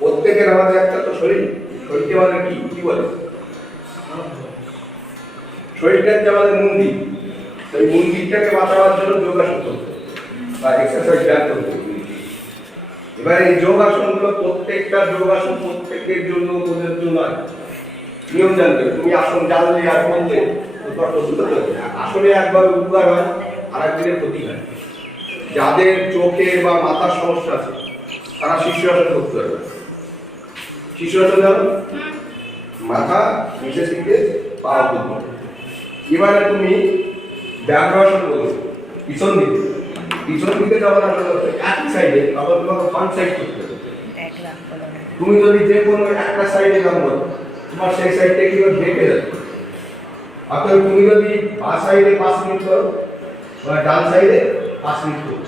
প্রত্যেকের আমাদের একটা তো শরীর। শরীরকে আমাদের কি? কি বলে? শরীরটা হচ্ছে আমাদের মন্দির। সেই মন্দিরটাকে বাঁচাবার জন্য যোগাসন করতে বা এক্সারসাইজ ব্যায়াম করতে এবার এই যোগাসনগুলো প্রত্যেকটা যোগাসন প্রত্যেকের জন্য প্রযোজ্য নয়। নিয়ম জানতে তুমি আসন জানলে আর হবে। আসলে একবার উপকার হয় আর একদিনের ক্ষতি হয়। যাদের চোখে বা মাথার সমস্যা আছে তারা শিশু আসন করতে পারবে শিশু আসন মাথা নিচের দিকে পা উপর এবারে তুমি ব্যাঘ্রাসন করবে পিছন দিকে। পিছন দিকে যখন আসলে এক সাইডে তখন তোমাকে ফ্রন্ট সাইড করতে তুমি যদি যে কোনো একটা সাইডে কাম করো, তোমার সেই সাইডটা কি ঢেকে যাবে? অতএব তুমি যদি বা সাইডে পাঁচ মিনিট করো বা ডান সাইডে পাঁচ মিনিট হবে।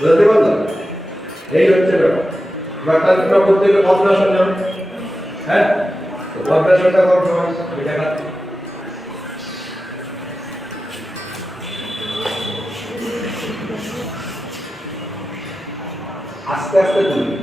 বুঝতে পারল? এই হচ্ছে ব্যাপার। ব্যাপারটা করতে গেলে ভদ্রাসন জানো হ্যাঁ? ভদ্রাসনটা করো তোমার আস্তে আস্তে তুলি